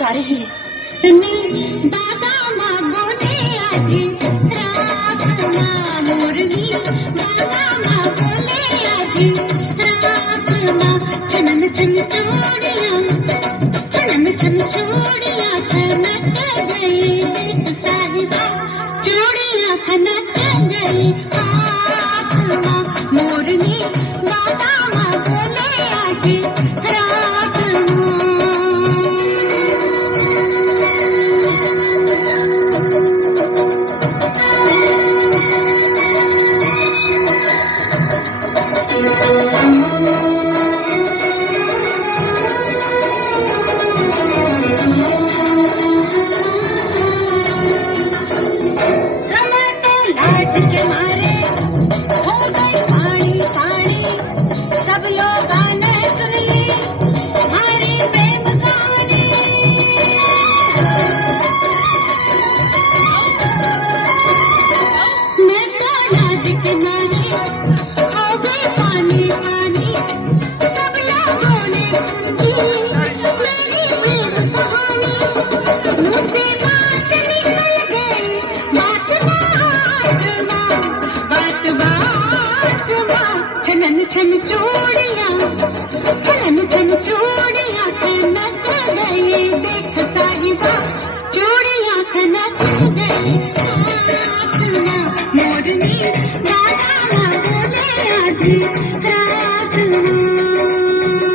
गा रही है दादा माँ बोले आजी रात माँ मुरली दादा माँ बोले आजी रात माँ छनन छन चूड़ियाँ छनन छन चूड़ियाँ खनक गई देख साहिबा चूड़ियाँ खनक गई रात माँ मुरली दादा माँ बोले आजी रात माँ के मारे हो गई पानी पानी सब लोग आने सुन ली हमारी प्रेम कहानी मैं तो लाज के मारे हो गई पानी पानी सब लोगों ने सुन ली मेरी प्रेम कहानी मुझसे बात निकल गई छनन छन चूड़ियाँ छनन छन चूड़ियाँ खनक गई देख साहिबा चूड़ियाँ खनक गई मोरनी दादा माँ बोले आजी रात माँ